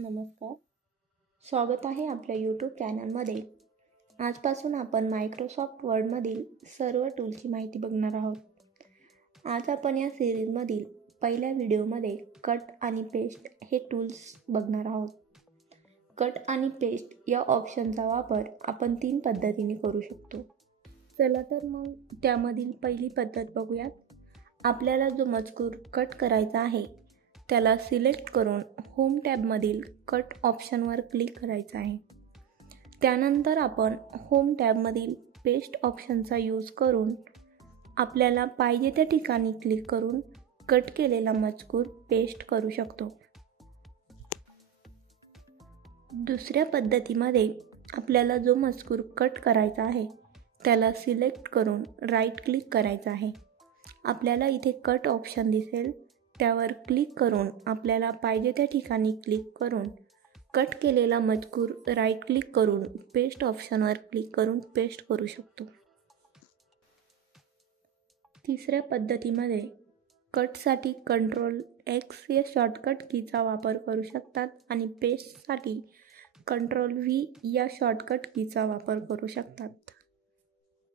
नमस्कार, स्वागत आहे आपल्या यूट्यूब चॅनलमध्ये. आजपासून आपण मायक्रोसॉफ्ट वर्डमधील सर्व टूल्सची माहिती बघणार आहोत. आज आपण या सिरीजमधील पहिल्या व्हिडिओमध्ये कट आणि पेस्ट हे टूल्स बघणार आहोत. कट आणि पेस्ट या ऑप्शनचा वापर आपण 3 पद्धतीने करू शकतो. चला तर मग त्यामधील पहिली पद्धत बघूयात. आपल्याला जो मजकूर कट करायचा आहे त्याला सिलेक्ट करून होम टॅबमधील कट ऑप्शनवर क्लिक करायचं आहे. त्यानंतर आपण होम टॅबमधील पेस्ट ऑप्शनचा यूज करून आपल्याला पाहिजे त्या ठिकाणी क्लिक करून कट केलेला मजकूर पेस्ट करू शकतो. दुसऱ्या पद्धतीमध्ये आपल्याला जो मजकूर कट करायचा आहे त्याला सिलेक्ट करून राईट क्लिक करायचं आहे. आपल्याला इथे कट ऑप्शन दिसेल, त्यावर क्लिक करून आपल्याला पाहिजे त्या ठिकाणी क्लिक करून कट केलेला मजकूर राईट क्लिक करून पेस्ट ऑप्शनवर क्लिक करून पेस्ट करू शकतो. तिसऱ्या पद्धतीमध्ये कटसाठी Ctrl+X या शॉर्टकट कीचा वापर करू शकतात आणि पेस्टसाठी Ctrl+V या शॉर्टकट कीचा वापर करू शकतात.